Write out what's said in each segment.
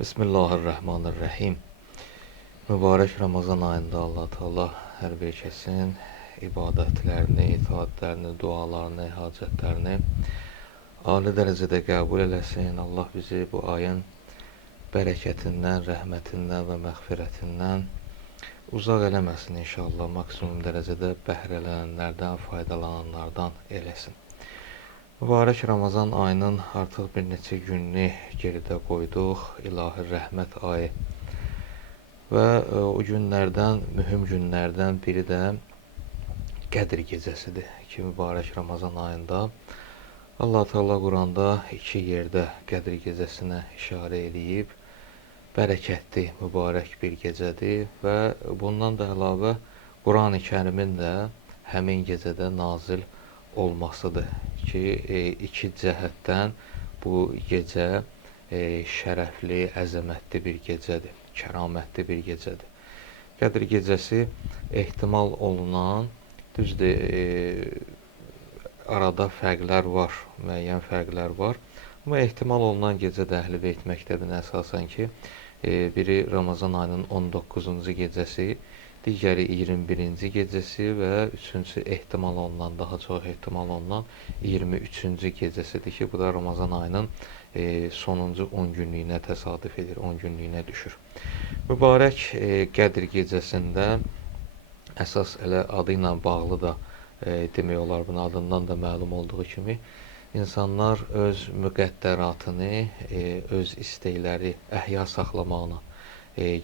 Bismillahirrahmanirrahim. Mübarək Ramazan ayında Allah Teala hər bir kəsin ibadətlərini, itaətlərini, dualarını, hacətlərini ali dərəcədə qəbul eləsin. Allah bizi bu ayın bərəkətindən, rəhmətindən və məğfirətindən uzaq eləməsin inşallah. Maksimum dərəcədə bəhrələnənlərdən, faydalananlardan eləsin. Mübarək Ramazan ayının artıq bir neçə gününü geridə qoyduq. İlahi rəhmət ayı. Və o günlərdən, mühüm günlərdən biri də Qədr gecəsidir ki, mübarək Ramazan ayında Allah Teala Quranda iki yerdə Qədr gecəsinə işarə eləyib. Bərəkətli, mübarək bir gecədir və bundan da əlavə Quran-ı Kərimin də həmin gecədə nazil olmasıdır ki, iki cəhətdən bu gecə şərəfli, əzəmətli bir gecədir, kəramətli bir gecədir. Qədr gecəsi ehtimal olunan, düzdür, arada fərqlər var, müəyyən fərqlər var. Amma ehtimal olunan gecə Əhl-i Beyt məktəbinə əsasən ki, biri Ramazan ayının 19-cu gecəsi, digəri 21-ci gecəsi və üçüncüsü ehtimal olunan, daha çox ehtimal olunan 23-cü gecəsidir ki, bu da Ramazan ayının sonuncu 10 günlüyünə təsadüf edir, 10 günlüyünə düşür. Mübarək Qədr gecəsində əsas elə adı ilə bağlı da demək olar, bunun adından da məlum olduğu kimi, insanlar öz müqəddəratını, öz istəkləri əhya saxlamağına,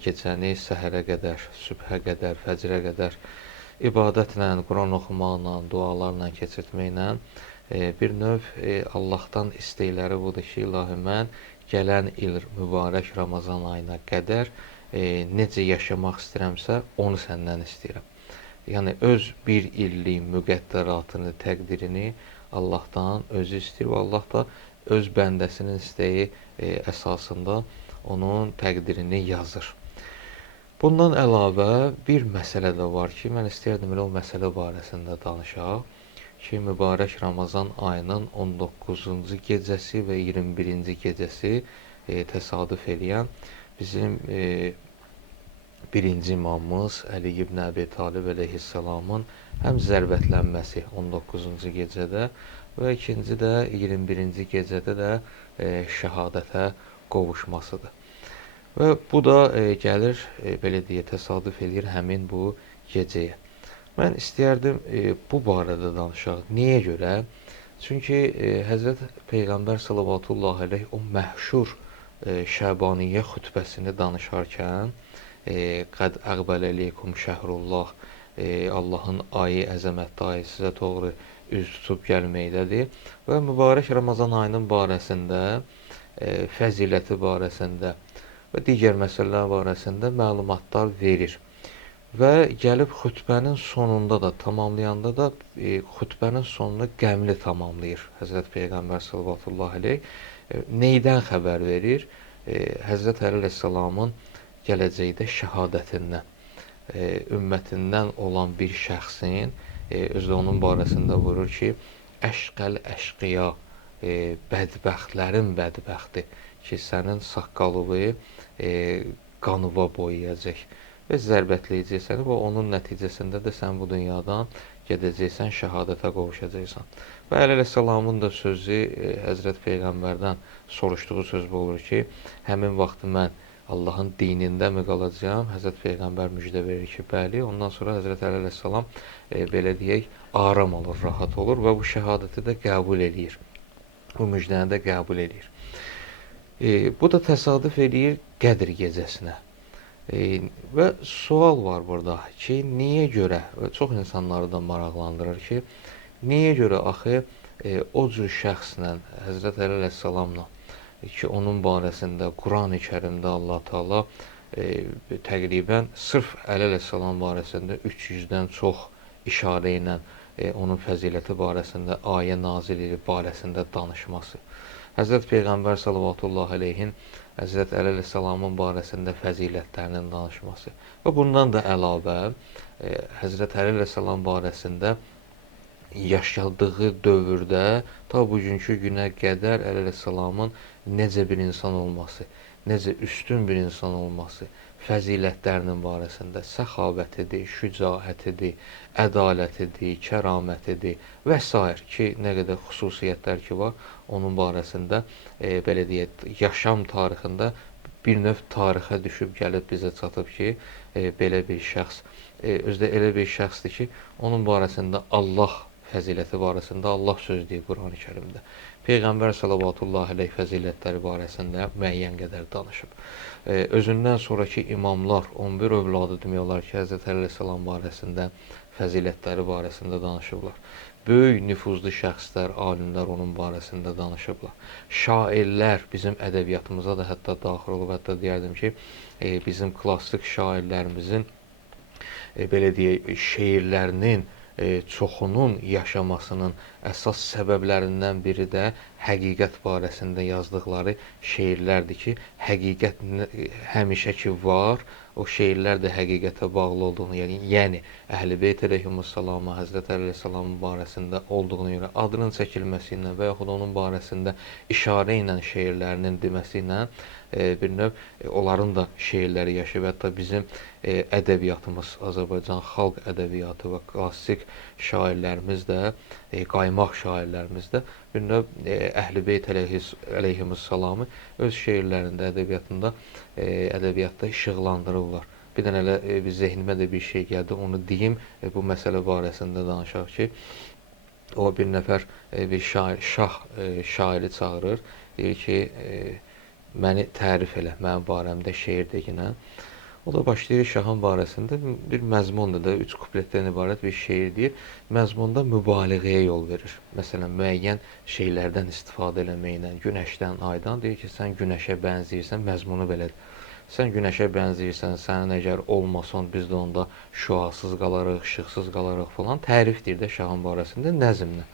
gecəni səhərə qədər, sübhə qədər, fəcrə qədər ibadətlə, Quran oxumaqla, dualarla keçirtməklə bir növ Allahdan istəkləri budur ki, ilahi mən gələn il mübarək Ramazan ayına qədər necə yaşamaq istəyirəmsə, onu səndən istəyirəm. Yəni, öz bir illik müqəddəratını, təqdirini Allahdan özü istəyir və Allah da öz bəndəsinin istəyi əsasında onun təqdirini yazır. Bundan əlavə bir məsələ də var ki, mən istəyərdim elə o məsələ barəsində danışaq ki, mübarək Ramazan ayının 19-cu gecəsi və 21-ci gecəsi təsadüf eləyən bizim birinci imamımız Əli ibn Əbi Talib əleyhissalamın həm zərbətlənməsi 19-cu gecədə və ikinci də 21-ci gecədə də şəhadətə qovuşmasıdır. Və bu da gəlir, belə deyə, təsadüf edir həmin bu gecəyə. Mən istəyərdim bu barədə danışaq. Niyə görə? Çünki Həzrət Peyğəmbər sallallahu əleyhi o məşhur Şəbaniyyə xutbəsini danışarkən Qəd əqbəl əleykum şəhrullah, Allahın ayı, əzəmətli ayı sizə doğru üz tutub gəlməkdədir və mübarək Ramazan ayının barəsində, fəziləti barəsində və digər məsələlər barəsində məlumatlar verir. Və gəlib xütbənin sonunda da, tamamlayanda da xütbənin sonunu qəmli tamamlayır Həzrət Peyğəmbər sallallahu əleyhi. Neydən xəbər verir? Həzrət Əli əleyhissalamın gələcəkdə şəhadətindən, ümmətindən olan bir şəxsin, özü də onun barəsində buyurur ki, əşqəl əşqiya, bədbəxtlərin bədbəxti ki, sənin saqqalığı qanuva boyayacaq və zərbətləyəcək səni və onun nəticəsində də sən bu dünyadan gedəcəksən, şəhadətə qovuşacaqsan. Və Əli əleyhissalamın da sözü, Həzrət Peyğəmbərdən soruşduğu söz bu olur ki, həmin vaxt mən Allahın dinində mi qalacağam? Həzrət Peyğəmbər müjdə verir ki, bəli. Ondan sonra Həzrət Əli əleyhissalam belə deyək, aram olur, rahat olur və bu şəhadəti də qəbul eləyir. Bu müjdəni də qəbul eləyir. Bu da təsadüf eləyir Qədr gecəsinə. Və sual var burada ki, niyə görə, və çox insanları da maraqlandırır ki, niyə görə axı o cür şəxslə, Həzrət Əli əleyhissalamla ki, onun barəsində Quran-ı Kərimdə Allah Teala təqribən sırf Əli əleyhissalam barəsində 300-dən çox işarə ilə onun fəziləti barəsində ayə nazil edib barəsində danışması. Həzrət Peyğəmbər sallallahu əleyhin Həzrət Əli əleyhissalamın barəsində fəzilətlərinin danışması və bundan da əlavə Həzrət Əli əleyhissalam barəsində yaşadığı dövrdə ta bugünkü günə qədər Əli əleyhissalamın necə bir insan olması, necə üstün bir insan olması, fəzilətlərinin barəsində səxavətidir, şücaətidir, ədalətidir, kəramətidir və s. ki, nə qədər xüsusiyyətlər ki var, onun barəsində belə deyək, yaşam tarixində bir növ tarixə düşüb gəlib bizə çatıb ki, belə bir şəxs, özdə elə bir şəxsdir ki, onun barəsində Allah fəziləti barəsində Allah söz deyib Qurani Kərimdə. Peyğəmbər sallallahu əleyhi fəzilətləri barəsində müəyyən qədər danışıb. Özündən sonraki imamlar, 11 övladı demək olar ki, Həzrət Əli əleyhissalam barəsində fəzilətləri barəsində danışıblar. Böyük nüfuzlu şəxslər, alimlər onun barəsində danışıblar. Şairlər bizim ədəbiyyatımıza da hətta daxil olub, hətta deyərdim ki, bizim klassik şairlərimizin belə deyək, şeirlərinin çoxunun yaşamasının əsas səbəblərindən biri də həqiqət barəsində yazdıqları şeirlərdir ki, həqiqət həmişə ki var, o şeirlər də həqiqətə bağlı olduğunu, yəni Əhl-i Beyt əleyhissalamı, Həzrət Əli əleyhissalamın barəsində olduğunu görə adının çəkilməsi ilə və yaxud onun barəsində işarə ilə şeirlərinin deməsi ilə bir növ onların da şeirləri yaşayıb. Hətta bizim ədəbiyyatımız, Azərbaycan xalq ədəbiyyatı və klassik şairlərimiz də, qaymaq şairlərimiz də bir növ Əhl-i Beyt əleyhissalamı öz şeirlərində, ədəbiyyatda işıqlandırırlar. Bir dənə elə zehnimə də bir şey gəldi, onu deyim, bu məsələ barəsində danışaq ki, o bir nəfər bir şah şairi çağırır, deyir ki, məni tərif elə, mənim barəmdə şeir deyinə. O da başlayır şahın barəsində bir məzmundur da, 3 kupletdən ibarət bir şeir deyir. Məzmunda mübaliğəyə yol verir. Məsələn, müəyyən şeylərdən istifadə eləməklə, günəşdən, aydan deyir ki, sən günəşə bənzəyirsən, məzmunu belədir. Sən günəşə bənzəyirsən, sənin əgər olmasan, biz də onda şüasız qalarıq, işıqsız qalarıq falan. Tərif deyir də şahın barəsində nəzmlə.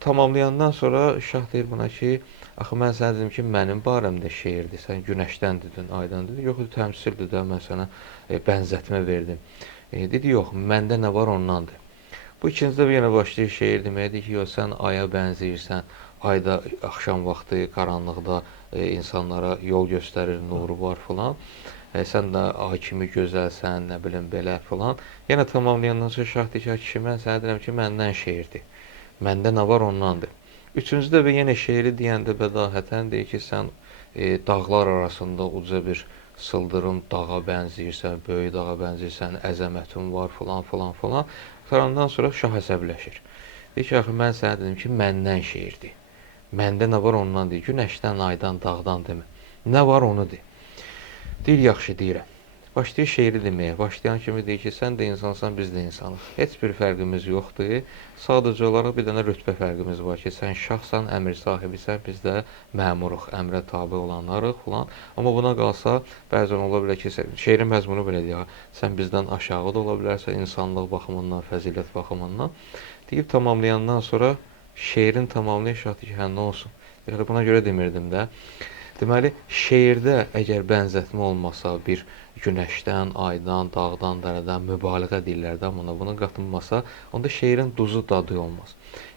Tamamlayandan sonra şah deyir buna ki, axı mən sənə dedim ki, mənim barəmdə şeirdir, sən günəşdən dedin, aydan dedin, yox, təmsildir də, mən sənə bənzətmə verdim. Dedi, yox, məndə nə var ondandır. Bu ikincidə bir yenə başlayır şeir deməyə, deyir ki, yox, sən aya bənzəyirsən, ayda axşam vaxtı, qaranlıqda insanlara yol göstərir, nuru var filan. Sən də ay kimi gözəlsən, nə bilim, belə filan. Yenə tamamlayandan sonra şah deyir ki, kişi, mən sənə deyirəm ki, məndən şeirdir. Məndə nə var ondandır. Üçüncüdə və yenə şeiri deyəndə bədahətən deyir ki, sən dağlar arasında uca bir sıldırım dağa bənzəyirsən, böyük dağa bənzəyirsən, əzəmətin var, filan, filan, filan. Qutarandan sonra şah əsəbləşir. Deyir ki, axı, mən sənə dedim ki, məndən şeirdir. Məndə nə var ondan deyir. Günəşdən, aydan, dağdan demə. Nə var onu deyir. Deyir, yaxşı, deyirəm. Başlayır şeiri deməyə. Başlayan kimi deyir ki, sən də insansan, biz də insanıq. Heç bir fərqimiz yoxdur. Sadəcə olaraq bir dənə rütbə fərqimiz var ki, sən şahsan, əmr sahibisən, biz də məmuruq, əmrə tabi olanlarıq falan. Amma buna qalsa, bəzən ola bilər ki, şeirin məzmunu belə deyir, sən bizdən aşağı da ola bilərsən, insanlıq baxımından, fəzilət baxımından. Deyib tamamlayandan sonra şeirin tamamlayan şah deyir ki, hə, nə olsun? Buna görə demirdim də. Deməli, şeirdə əgər bənzətmə olmasa, bir günəşdən, aydan, dağdan, dərədən mübaliğə deyirlər də buna qatılmasa, onda şeirin duzu, dadı olmaz.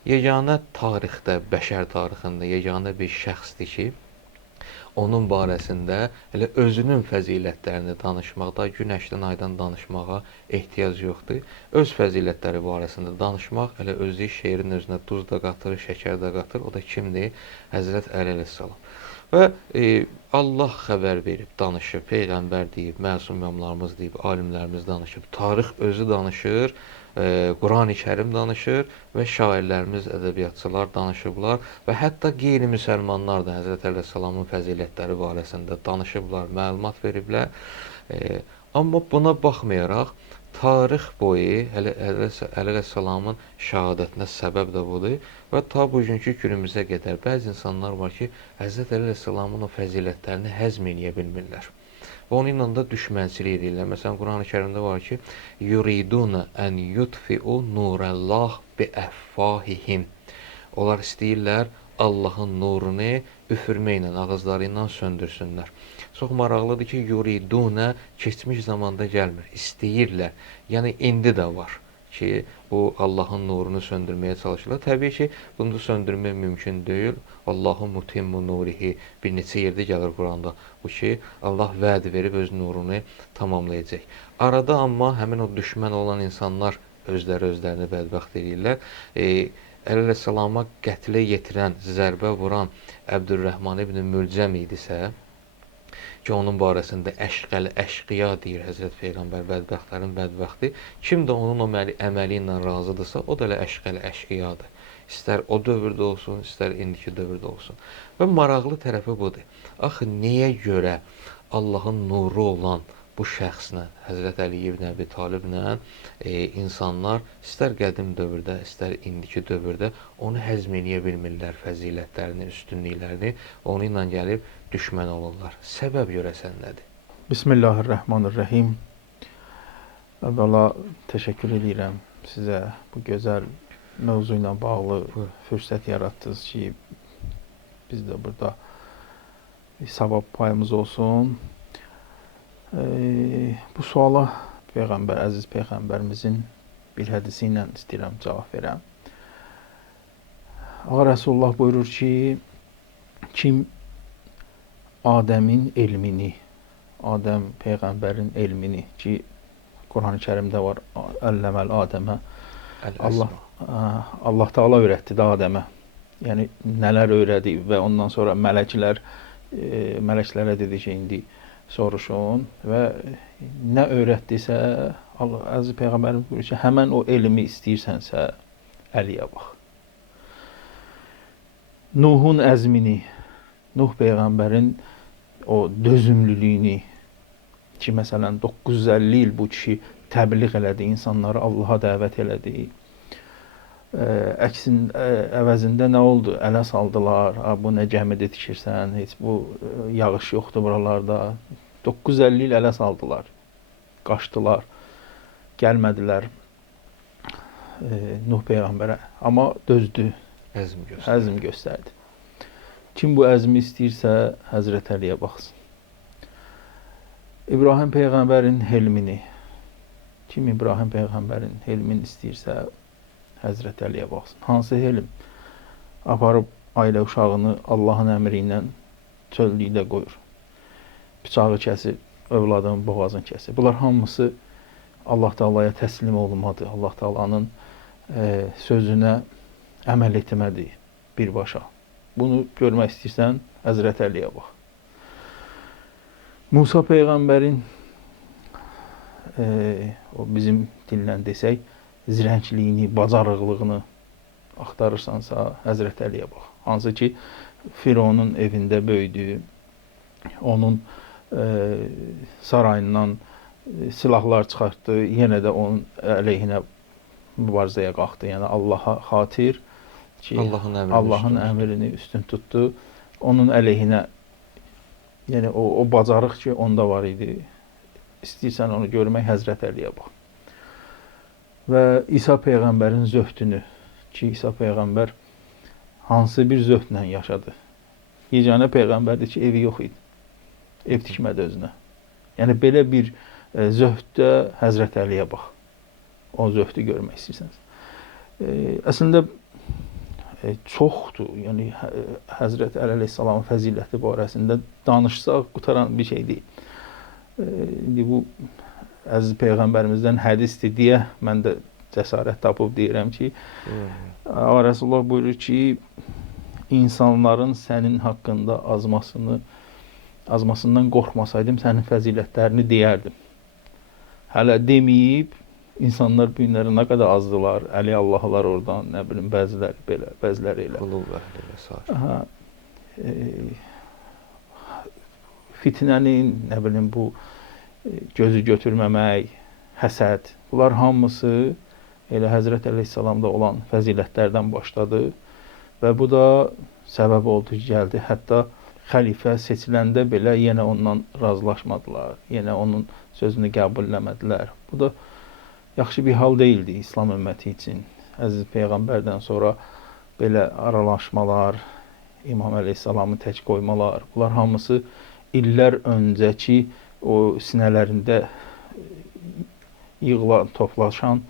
Yeganə tarixdə, bəşər tarixində yeganə bir şəxsdir ki, onun barəsində elə özünün fəzilətlərini danışmaqda, günəşdən, aydan danışmağa ehtiyac yoxdur. Öz fəzilətləri barəsində danışmaq, elə özü şeirin özünə duz da qatır, şəkər də qatır. O da kimdir? Həzrət Əli əleyhissalam. Və Allah xəbər verib, danışıb, Peyğəmbər deyib, məsum imamlarımız deyib, alimlərimiz danışıb, tarix özü danışır, Qurani Kərim danışır və şairlərimiz, ədəbiyyatçılar danışıblar və hətta qeyri-müsəlmanlar da Həzrət Əleyhisselamın fəzilətləri barəsində danışıblar, məlumat veriblər. Amma buna baxmayaraq, tarix boyu Əli əleyhissalamın şəhadətinə səbəb də budur və ta bugünkü günümüzə qədər bəzi insanlar var ki, Həzrət Əli əleyhissalamın o fəzilətlərini həzm eləyə bilmirlər. Və onunla da düşmənçilik edirlər. Məsələn, Qurani Kərimdə var ki, yuriduna an yutfi'u nurallah bi əffahihim. Onlar istəyirlər Allahın nurunu üfürməklə, ağızları ilə söndürsünlər. Çox maraqlıdır ki, yuriduna keçmiş zamanda gəlmir, istəyirlər. Yəni, indi də var. ki, bu Allahın nurunu söndürməyə çalışırlar. Təbii ki, bunu söndürmək mümkün deyil. Allahu mutimmu nurihi bir neçə yerdə gəlir Quranda bu ki, Allah vəd verib öz nurunu tamamlayacaq. Arada amma həmin o düşmən olan insanlar özlərini bədbəxt edirlər. Əleyhissalama qətlə yetirən, zərbə vuran Əbdürrəhman ibn Mülcəm idisə, ki, onun barəsində əşqəl əşqiya deyir Həzrət Peyğəmbər, bədbəxtlərin bədbəxti. Kim də onun o əməli ilə razıdırsa, o da elə əşqəl əşqiyadır. İstər o dövrdə olsun, istər indiki dövrdə olsun. Və maraqlı tərəfi budur. Axı, niyə görə Allahın nuru olan bu şəxslə, Həzrət Əli ibn Əbi Taliblə insanlar istər qədim dövrdə, istər indiki dövrdə onu həzm eləyə bilmirlər, fəzilətlərini, üstünlüklərini, onu ilə gəlib düşmən olurlar. Səbəb görəsən nədir? Bismillahirrahmanirrahim. Əvvəla təşəkkür edirəm sizə bu gözəl mövzu ilə bağlı fürsət yaratdınız ki, biz də burada savab payımız olsun. Bu suala əziz Peyğəmbərimizin bir hədisi ilə istəyirəm cavab verəm. Ağa Rəsulullah buyurur ki, kim Adəmin elmini, Adəm Peyğəmbərin elmini ki, Quran-ı Kərimdə var, Əlləməl Adəmə, Allah Teala öyrətdi də Adəmə. Yəni, nələr öyrədi və ondan sonra mələklərə dedi ki, indi soruşun və nə öyrətdisə, əziz Peyğəmbərim buyurur ki, həmən o elmi istəyirsənsə, Əliyə bax. Nuhun əzmini, Nuh Peyğəmbərin o dözümlülüyünü ki, məsələn, 950 il bu kişi təbliğ elədi, insanları Allaha dəvət elədi. Əvəzində nə oldu? Ələ saldılar, bu nə gəmidə tikirsən, heç bu yağış yoxdur buralarda. 950 il ələ saldılar, qaçdılar, gəlmədilər Nuh Peyğəmbərə, amma dözdü, əzm göstərdi. Kim bu əzmi istəyirsə, Həzrət Əliyə baxsın. İbrahim Peyğəmbərin helmini, kim İbrahim Peyğəmbərin helmini istəyirsə, Həzrət Əliyə baxsın. Hansı helm? Aparıb ailə uşağını Allahın əmri ilə çöllükdə qoyur. Bıçağı kəsir, övladının boğazını kəsir. Bunlar hamısı Allah Teala'ya təslim olmadı. Allah Teala'nın sözünə əməl etmədi birbaşa. Bunu görmək istəyirsən, Həzrət Əliyə bax. Musa Peyğəmbərin o bizim dillə desək, zirənçliyini, bacarıqlığını axtarırsansa, Həzrət Əliyə bax. Hansı ki, Fironun evində böyüdü, onun sarayından silahlar çıxartdı, yenə də onun əleyhinə mübarizəyə qalxdı. Yəni, Allaha xatir ki, Allahın əmrini üstün tutdu. Onun əleyhinə, yəni o bacarıq ki, onda var idi. İstəyirsən onu görmək, Həzrət Əliyə bax. Və İsa Peyğəmbərin zöhdünü ki, İsa Peyğəmbər hansı bir zöhdlə yaşadı. Yeganə Peyğəmbərdir ki, evi yox idi. Ev tikmədi özünə. Yəni, belə bir zöhddə Həzrət Əliyə bax. O zöhdü görmək istəyirsiniz. Əslində, çoxdur. Yəni, Həzrət Əli əleyhissalamın fəziləti barəsində danışsaq, qutaran bir şey deyil. İndi bu, əziz Peyğəmbərimizdən hədisdir deyə mən də cəsarət tapıb deyirəm ki, Rasulullah buyurur ki, insanların sənin haqqında azmasından qorxmasaydım, sənin fəzilətlərini deyərdim. Hələ deməyib, insanlar bu günləri nə qədər azdılar, Əli Allahlar oradan, nə bilim, bəziləri belə, bəziləri elə. Qulub əhli və s. Fitnənin, nə bilim, bu gözü götürməmək, həsəd, bunlar hamısı elə Həzrət Əleyhisselamda olan fəzilətlərdən başladı və bu da səbəb oldu ki, gəldi. Hətta xəlifə seçiləndə belə yenə ondan razılaşmadılar, yenə onun sözünü qəbul eləmədilər. Bu da yaxşı bir hal deyildi İslam ümməti üçün. Əziz Peyğəmbərdən sonra belə aralaşmalar, İmam Əleyhisselamı tək qoymalar, bunlar hamısı illər öncəki o sinələrində yığılan, toplaşan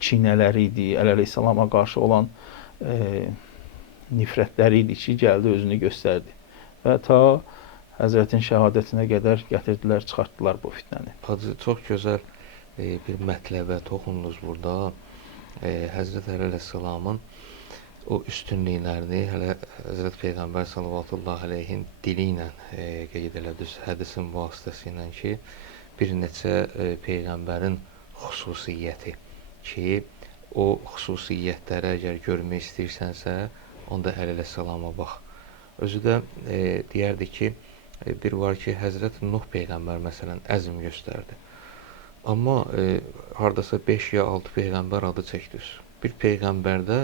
çinələri idi, əleyhissalama qarşı olan nifrətləri idi ki, gəldi özünü göstərdi. Və ta Həzrətin şəhadətinə qədər gətirdilər, çıxartdılar bu fitnəni. Hacı, çox gözəl bir mətləbə toxundunuz burada. Həzrət Əli əleyhissalamın o üstünlüklərini hələ Həzrət Peyğəmbər sallallahu əleyhin dili ilə qeyd elədiniz, hədisin vasitəsilə ki, bir neçə peyğəmbərin xüsusiyyəti ki, o xüsusiyyətləri əgər görmək istəyirsənsə, onda Əli əleyhissalama bax. Özü də deyərdi ki, bir var ki, Həzrət Nuh Peyğəmbər məsələn əzm göstərdi. Amma hardasa 5 ya 6 Peyğəmbər adı çəkdiniz. Bir Peyğəmbərdə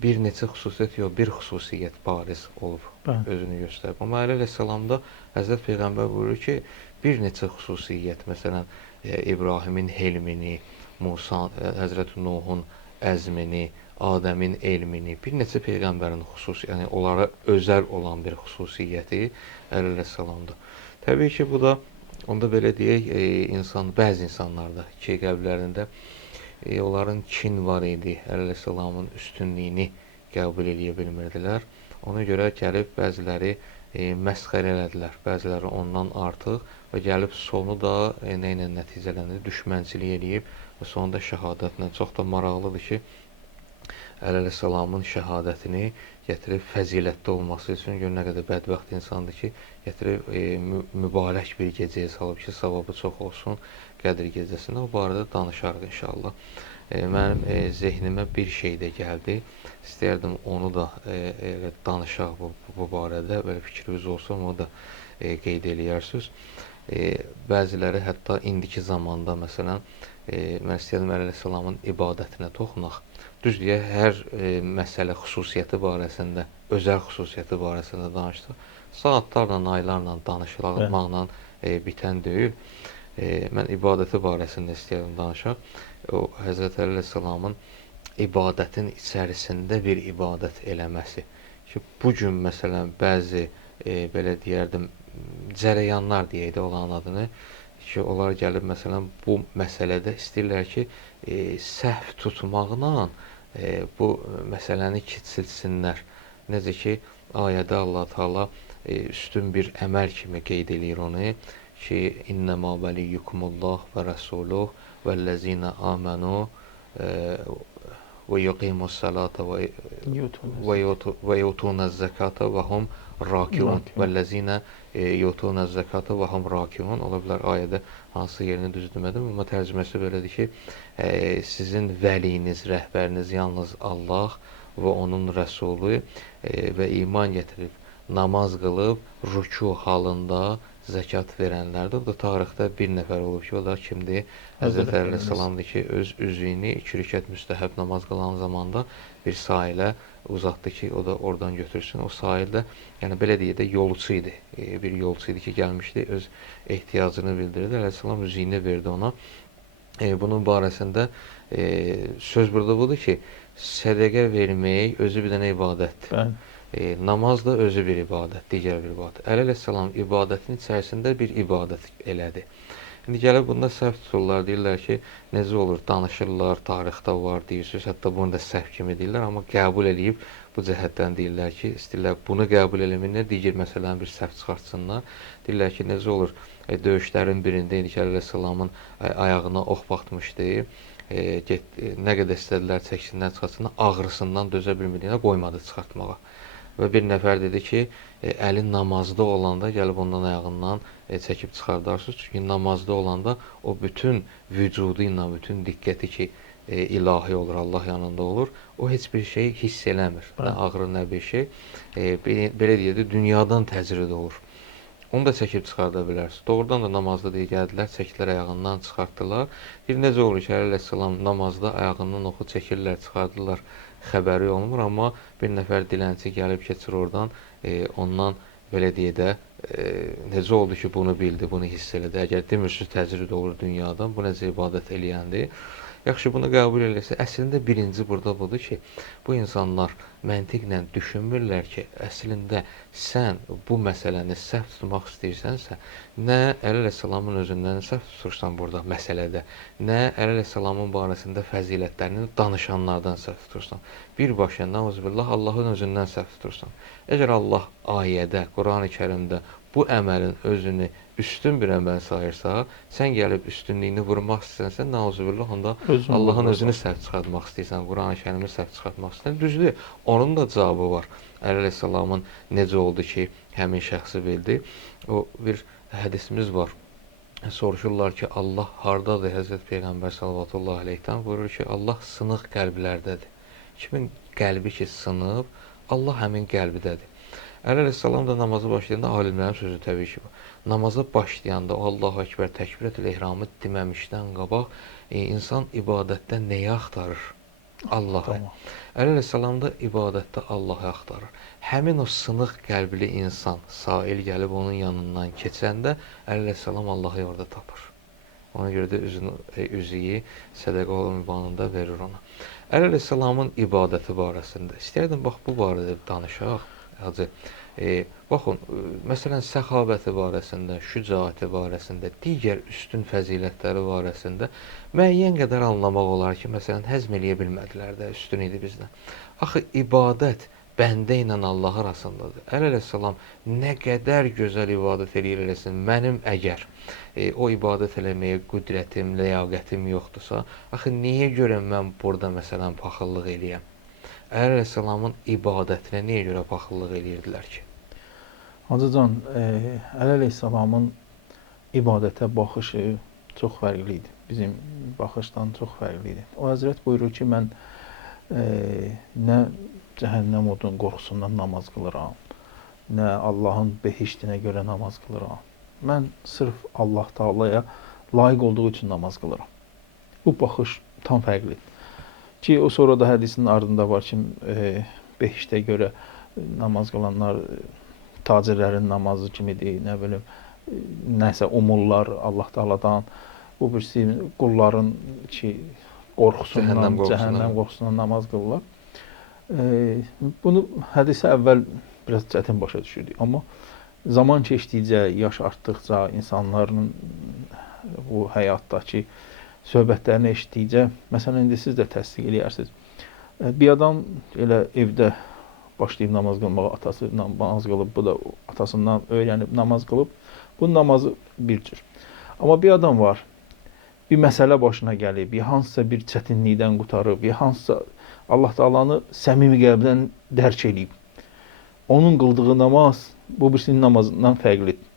bir neçə xüsusiyyət yox, bir xüsusiyyət bariz olub, özünü göstərib. Amma Əli əleyhissalamda Həzrət Peyğəmbər buyurur ki, bir neçə xüsusiyyət, məsələn, İbrahimin helmini, Həzrət Nuhun əzmini, Adəmin elmini, bir neçə Peyğəmbərin xüsusi, yəni onlara özəl olan bir xüsusiyyəti Əli əleyhissalamda. Təbii ki, bu da, onda belə deyək, bəzi insanlarda ki, qəlblərində onların kin var idi, Əli əleyhissalamın üstünlüyünü qəbul edə bilmirdilər. Ona görə gəlib bəziləri məsxərə elədilər, bəziləri ondan artıq və gəlib sonu da nə ilə nəticələndi, düşmənçilik eləyib və sonunda şəhadətlə. Çox da maraqlıdır ki, Əli əleyhissalamın şəhadətini gətirib fəzilətli olması üçün gör nə qədər bədbəxt insandır ki, gətirib mübarək bir gecəyə salıb ki, savabı çox olsun Qədr gecəsində. O barədə danışarıq inşallah. Mənim zehnimə bir şey də gəldi. İstəyərdim onu da danışaq bu barədə. Belə fikriniz olsa onu da qeyd eləyərsiniz. Bəziləri hətta indiki zamanda məsələn mən istəyirəm Əli əleyhissalamın ibadətinə toxunaq. Düz deyək, hər məsələ xüsusiyyəti barəsində, özəl xüsusiyyəti barəsində danışdıq. Saatlarla, aylarla danışılmaqla bitən deyil. Mən ibadəti barəsində istəyirəm danışaq. O Həzrət Əli əleyhissalamın ibadətin içərisində bir ibadət eləməsi. Ki, bu gün məsələn bəzi belə deyərdim cərəyanlar deyək də olan adını ki, onlar gəlib məsələn bu məsələdə istəyirlər ki, səhv tutmaqla bu məsələni kiçiltsinlər. Necə ki, ayədə Allah Taala üstün bir əməl kimi qeyd eləyir onu ki, innəmə vəliyyukumullah və rəsuluh vəllezina amanu və yuqimussalata və yutunaz zakata və hum rakiun vəllezina yutunaz zakata və hum rakiun. Ola bilər ayədə hansı yerini düz demədim, amma tərcüməsi belədir ki, sizin vəliyiniz, rəhbəriniz yalnız Allah və onun rəsulu və iman gətirib, namaz qılıb, rüku halında zəkat verənlərdir. O da tarixdə bir nəfər olub ki, o da kimdir? Həzrət Əli əleyhissalamdır ki, öz üzüyünü 2 rükət müstəhəb namaz qılan zamanda bir sahilə uzatdı ki, o da oradan götürsün. O sahildə, yəni belə deyək də, yolçu idi. Bir yolçu idi ki, gəlmişdi, öz ehtiyacını bildirdi. Əleyhissalam üzüyünü verdi ona. Bunun barəsində söz burada budur ki, sədəqə vermək özü bir dənə ibadətdir. Namaz da özü bir ibadət, digər bir ibadət. Əli əleyhissalam ibadətin içərisində bir ibadət elədi. İndi gəlib bunda səhv tuturlar, deyirlər ki, necə olur, danışırlar, tarixdə var, deyirsiniz, hətta bunu da səhv kimi deyirlər, amma qəbul eləyib bu cəhətdən deyirlər ki, istəyirlər bunu qəbul eləməklə digər məsələni bir səhv çıxartsınlar. Deyirlər ki, necə olur, döyüşlərin birində idi ki, Əli əleyhissalamın ayağına ox batmışdı, nə qədər istədilər çəksinlər, çıxartsınlar, ağrısından dözə bilmədiyinə qoymadı çıxartmağa. Və bir nəfər dedi ki, əli namazda olanda gəlib ondan ayağından çəkib çıxardarsınız. Çünki namazda olanda o bütün vücudu ilə, bütün diqqəti ki, ilahi olur, Allah yanında olur, o heç bir şey hiss eləmir. Nə ağrı, nə bir şey. Belə deyək də, dünyadan təcrid olur. Onu da çəkib çıxarda bilərsiniz. Doğrudan da namazda deyə gəldilər, çəkdilər ayağından, çıxartdılar. Bir necə olur ki, Əli əleyhissalam namazda ayağından oxu çəkirlər, çıxardılar, xəbəri olmur, amma bir nəfər dilənçi gəlib keçir oradan, ondan belə deyə də, necə oldu ki, bunu bildi, bunu hiss elədi. Əgər demirsiniz təcrid olur dünyadan, bu necə ibadət eləyəndir. Yaxşı, bunu qəbul eləsə, əslində birinci burada budur ki, bu insanlar məntiqlə düşünmürlər ki, əslində sən bu məsələni səhv tutmaq istəyirsənsə, nə Əli əleyhissalamın özündən səhv tutursan burada məsələdə, nə Əli əleyhissalamın barəsində fəzilətlərini danışanlardan səhv tutursan. Birbaşa nəuzubillah Allahın özündən səhv tutursan. Əgər Allah ayədə, Qurani-Kərimdə bu əməlin özünü üstün bir əməl sayırsa, sən gəlib üstünlüyünü vurmaq istəyirsən, nəuzubillah onda Allahın özünü səhv çıxartmaq istəyirsən, Qurani-Kərimi səhv çıxartmaq istəyirsən. Düzdür, onun da cavabı var. Əli əleyhissalamın necə oldu ki, həmin şəxsi bildi. O bir hədisimiz var. Soruşurlar ki, Allah hardadır? Həzrət Peyğəmbər sallallahu əleyhidən buyurur ki, Allah sınıq qəlblərdədir. Kimin qəlbi ki sınıb, Allah həmin qəlbidədir. Əli əleyhissalam da namazı başlayanda alimlərin sözü təbii ki, namazı başlayanda o Allahu Ekber təkbirətül ehramı deməmişdən qabaq insan ibadətdə nəyi axtarır? Allahı. Əli əleyhissalam da ibadətdə Allahı axtarır. Həmin o sınıq qəlbli insan sail gəlib onun yanından keçəndə Əli əleyhissalam Allahı orada tapır. Ona görə də üzüyü sədəqə olan mübanında verir ona. Əli əleyhissalamın ibadəti barəsində istəyərdim bax bu barədə danışaq. Hacı, baxın, məsələn, səxabəti barəsində, şücaəti barəsində, digər üstün fəzilətləri barəsində müəyyən qədər anlamaq olar ki, məsələn, həzm eləyə bilmədilər də, üstün idi bizdən. Axı, ibadət bəndə ilə Allah arasındadır. Əli əleyhissalam nə qədər gözəl ibadət eləyir eləsin, mənim əgər o ibadət eləməyə qüdrətim, ləyaqətim yoxdursa, axı, niyə görə mən burada, məsələn, paxıllıq eləyəm? Əli əleyhissalamın ibadətinə niyə görə paxıllıq eləyirdilər ki? Hacıcan, Əli əleyhissalamın ibadətə baxışı çox fərqli idi. Bizim baxışdan çox fərqli idi. O Həzrət buyurur ki, mən nə cəhənnəm odun qorxusundan namaz qılıram, nə Allahın behiştinə görə namaz qılıram. Mən sırf Allah Taalaya layiq olduğu üçün namaz qılıram. Bu baxış tam fərqlidir. Ki o sonra da hədisin ardında var ki, behiştə görə namaz qılanlar tacirlərin namazı kimidir, nə bilim, nəsə umurlar Allah Taaladan. Bu birisi qulların ki, qorxusundan, cəhənnəm qorxusundan namaz qılırlar. Bunu hədisə əvvəl biraz çətin başa düşürdük. Amma zaman keçdikcə, yaş artdıqca, insanların bu həyatdakı söhbətlərini eşitdikcə, məsələn, indi siz də təsdiq edirsiniz. Bir adam elə evdə başlayıb namaz qılmağa, atası namaz qılıb, bu da atasından öyrənib namaz qılıb. Bu namazı bir cür. Amma bir adam var, bir məsələ başına gəlib, hansısa bir çətinlikdən qutarıb, hansısa Allah Taalanı səmimi qəlbdən dərk edib. Onun qıldığı namaz bu birisinin namazından fərqlidir.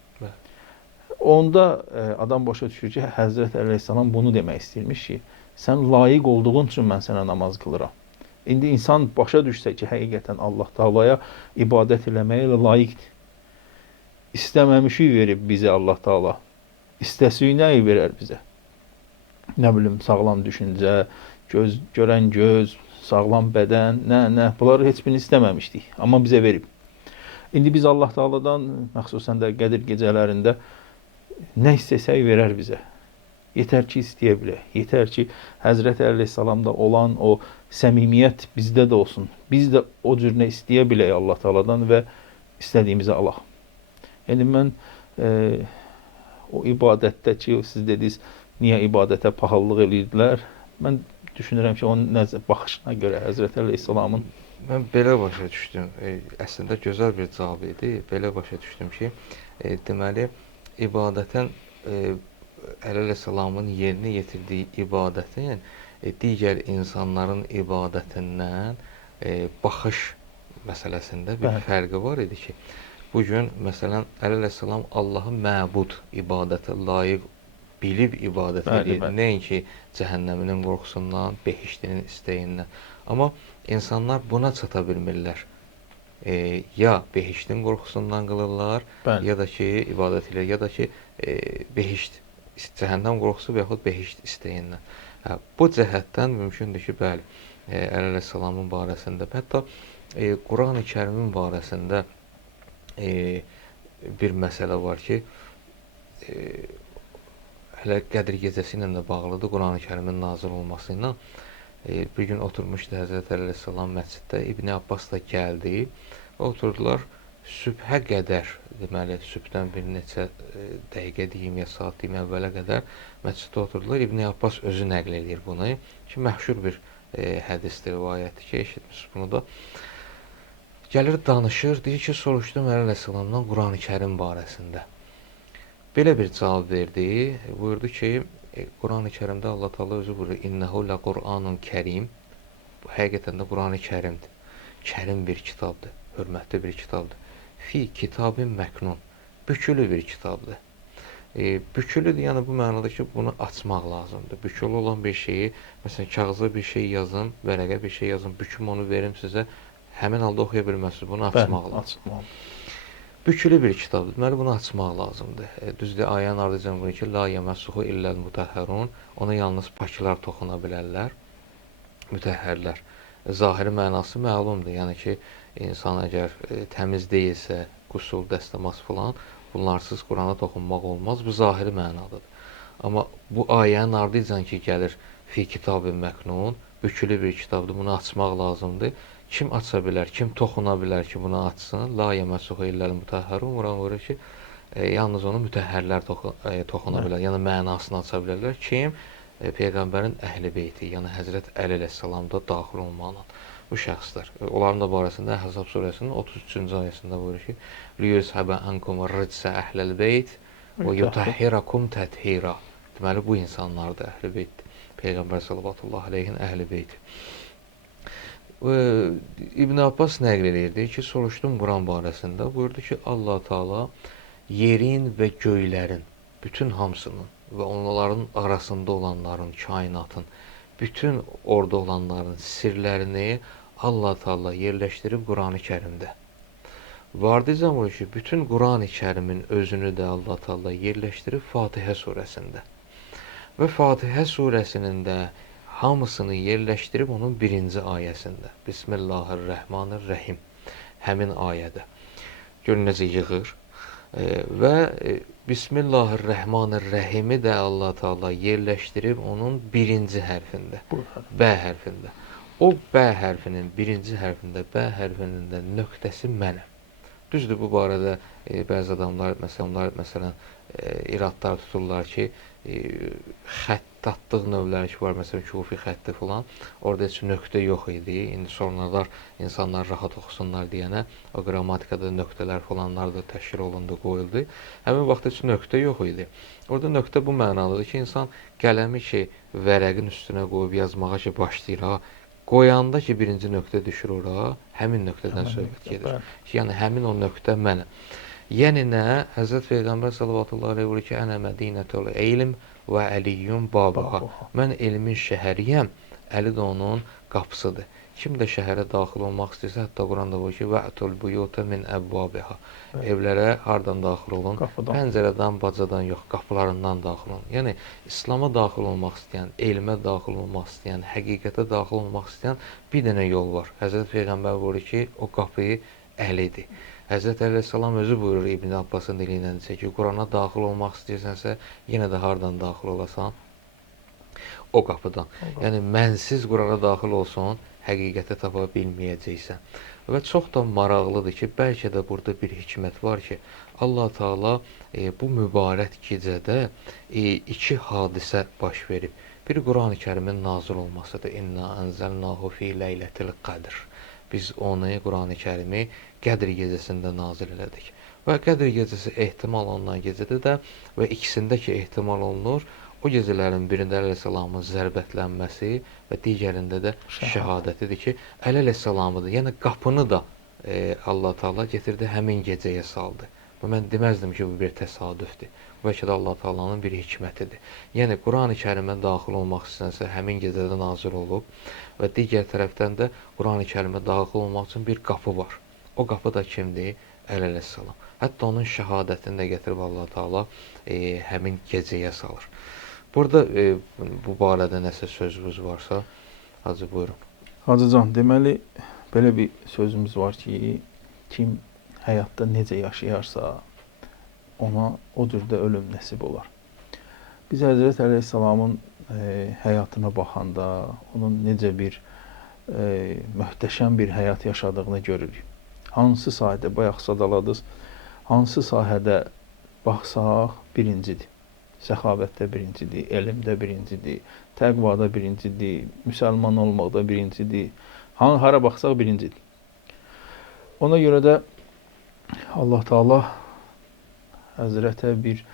Onda adam başa düşür ki, Həzrət Əleyhissalam bunu demək istəyirmiş ki, sən layiq olduğun üçün mən sənə namaz qılıram. İndi insan başa düşsə ki, həqiqətən Allah Taalaya ibadət eləməyə layiqdir. İstəməmişik verib bizə Allah Taala. İstəsəyi nəyi verər bizə? Nə bilim, sağlam düşüncə, görən göz, sağlam bədən, nə, bunları heç birini istəməmişdik, amma bizə verib. İndi biz Allah Taaladan, məxsusən də Qədir gecələrində nə istəsək verər bizə. Yetər ki, istəyə bilək. Yetər ki, Həzrət Əleyhissalamda olan o səmimiyyət bizdə də olsun. Biz də o cür nə istəyə bilək Allah Taaladan və istədiyimizi alaq. Yəni, mən o ibadətdə ki, siz dediniz, niyə ibadətə pahalılıq edirdilər? Mən düşünürəm ki, onun baxışına görə Həzrət Əleyhissalamın. Mən belə başa düşdüm. Əslində, gözəl bir cavab idi. Belə başa düşdüm ki, deməli, ibadətin Əli əleyhissalamın yerinə yetirdiyi ibadətin digər insanların ibadətindən baxış məsələsində bir fərqi var idi ki, bugün məsələn Əli əleyhissalam Allahı məbud ibadətə layiq bilib ibadət edir. Nəinki cəhənnəminin qorxusundan, behiştinin istəyindən. Amma insanlar buna çata bilmirlər. Ya behiştin qorxusundan qılırlar, ya da ki, ibadət edir, ya da ki, behişt, cəhənnəm qorxusu və yaxud behişt istəyindən. Bu cəhətdən mümkündür ki, bəli, Əli əleyhissalamın barəsində, hətta Qurani Kərimin barəsində bir məsələ var ki, hələ Qədr gecəsi ilə də bağlıdır, Qurani-Kərimin nazil olması ilə. Bir gün oturmuşdu Həzrət Əli əleyhissalam məsciddə, İbn Abbas da gəldi, oturdular sübhə qədər, deməli sübhdən bir neçə dəqiqə deyim ya saat deyim əvvələ qədər məsciddə oturdular. İbn Abbas özü nəql edir bunu ki, məşhur bir hədisdir, rivayətdir ki, eşitmişsiniz bunu da. Gəlir danışır, deyir ki, soruşdum Əli əleyhissalamdan Qurani-Kərim barəsində. Belə bir cavab verdi, buyurdu ki, Qurani-Kərimdə Allah Taala özü buyurur, İnnehu la Qur'anun Kərim. Bu həqiqətən də Qurani-Kərimdir. Kərim bir kitabdır, hörmətli bir kitabdır. Fi kitabın məknun, bükülü bir kitabdır. Bükülüdür, yəni bu mənada ki, bunu açmaq lazımdır. Bükülü olan bir şeyi, məsələn, kağıza bir şey yazın, vərəqə bir şey yazın, büküm onu verim sizə, həmin halda oxuya bilməzsiniz, bunu açmaq lazımdır. Bükülü bir kitabdır, deməli bunu açmaq lazımdır. Düzdür, ayənin ardıcın buyurur ki, la yəməssuhu illəl mutəhhərun, ona yalnız paklar toxuna bilərlər, mütəhhərlər. Zahiri mənası məlumdur, yəni ki, insan əgər təmiz deyilsə, qusul, dəstəmaz filan, bunlarsız Qurana toxunmaq olmaz, bu zahiri mənadadır. Amma bu ayənin ardıcan ki, gəlir fi kitab-ı məknun, bükülü bir kitabdır, bunu açmaq lazımdır. Kim aça bilər, kim toxuna bilər ki, bunu açsın? La yəməssuhu illəl mutəhhərun, Quran buyurur ki, yalnız onu mütəhhərlər toxuna bilər, yəni mənasını aça bilərlər. Kim? Peyğəmbərin əhl-i beyti, yəni Həzrət Əli əleyhissalam da daxil olmaqla bu şəxslər. Onların da barəsində Əhzab surəsinin 33-cü ayəsində buyurur ki, liyuzhəbə ankum ricsə əhləl beyt və yutahhirakum təthira. Deməli, bu insanlar da əhl-i beytdir. Peyğəmbər sallallahu aleyhin əhl-i beyti. İbn Abbas nəql edirdi ki, soruşdum Quran barəsində, buyurdu ki, Allah Taala yerin və göylərin, bütün hamısının və onların arasında olanların, kainatın, bütün orada olanların sirlərini Allah Taala yerləşdirib Qurani-Kərimdə. Vardicən buyurur ki, bütün Qurani-Kərimin özünü də Allah Taala yerləşdirib Fatihə surəsində. Və Fatihə surəsinin də hamısını yerləşdirib onun birinci ayəsində. Bismillahirrahmanirrahim. Həmin ayədə. Görün necə yığır. Və Bismillahirrahmanirrahimi də Allah Taala yerləşdirib onun birinci hərfində. Bə hərfində. O bə hərfinin birinci hərfində, bə hərfinin də nöqtəsi mənəm. Düzdür, bu barədə bəzi adamlar, məsələn, iradlar tuturlar ki, xəttatdıq növləri ki var, məsələn, kufi xətti filan, orada heç nöqtə yox idi. İndi sonralar insanlar rahat oxusunlar deyənə, o qrammatikada nöqtələr filanlar da təşkil olundu, qoyuldu. Həmin vaxt heç nöqtə yox idi. Orada nöqtə bu mənalıdır ki, insan qələmi ki, vərəqin üstünə qoyub yazmağa ki, başlayır, qoyanda ki, birinci nöqtə düşür ora, həmin nöqtədən söhbət gedir. Yəni, həmin o nöqtə mənəm. Yəni nə? Həzrət Peyğəmbər sallallahu aleyhi və ki, ənə mədinətül ilm və əliyyun babuha. Mən elmin şəhəriyəm, Əli də onun qapısıdır. Kim də şəhərə daxil olmaq istəyirsə, hətta Quranda buyurur ki, və'tul buyuta min əbvabiha. Evlərə hardan daxil olun? Pəncərədən, bacadan yox, qapılarından daxil olun. Yəni, İslama daxil olmaq istəyən, elmə daxil olmaq istəyən, həqiqətə daxil olmaq istəyən bir dənə yol var. Həzrət Peyğəmbər buyurur ki, o qapıyı Əlidir. Həzrət Əleyhissalam özü buyurur İbn Abbasın dili ilə ki, Qurana daxil olmaq istəyirsənsə, yenə də hardan daxil olasan? O qapıdan. Yəni, mənsiz Qurana daxil olsun, həqiqətə tapa bilməyəcəksən. Və çox da maraqlıdır ki, bəlkə də burada bir hikmət var ki, Allah Taala bu mübarək gecədə iki hadisə baş verib. Bir Qurani-Kərimin nazil olmasıdır. İnna ənzəlnahu fi leylətil qədr. Biz onu, Qurani-Kərimi Qədr gecəsində nazil elədik. Və Qədr gecəsi ehtimal olunan gecədə də və ikisində ki, ehtimal olunur, o gecələrin birində Əleyhisselamın zərbətlənməsi və digərində də şəhadətidir ki, Əleyhisselamıdır. Yəni, qapını da Allah Taala getirdi, həmin gecəyə saldı. Və mən deməzdim ki, bu bir təsadüfdür. Bəlkə də Allah Taala'nın bir hikmətidir. Yəni, Qurani-Kərimə daxil olmaq istəyirsə, həmin gecədə nazil olub və digər tərəfdən də Qurani-Kərimə daxil olmaq üçün bir qapı var. O qapı da kimdir? Əleyhisselam. Hətta onun şəhadətini də gətirib Allah Taala həmin gecəyə salır. Burada bu barədə nəsə sözünüz varsa, Hacı buyurun. Hacıcan, deməli, belə bir sözümüz var ki, kim həyatda necə yaşayarsa, ona o cürdə ölüm nəsib olar. Biz Həzrət Əleyhisselamın həyatına baxanda, onun necə bir möhtəşəm bir həyat yaşadığını görürük. Hansı sahədə, bayaq sadaladınız, hansı sahədə baxsaq birincidir. Səxavətdə birincidir, elmdə birincidir, təqvada birincidir, müsəlman olmaqda birincidir. Hara baxsaq birincidir. Ona görə də Allah Taala Həzrətə bir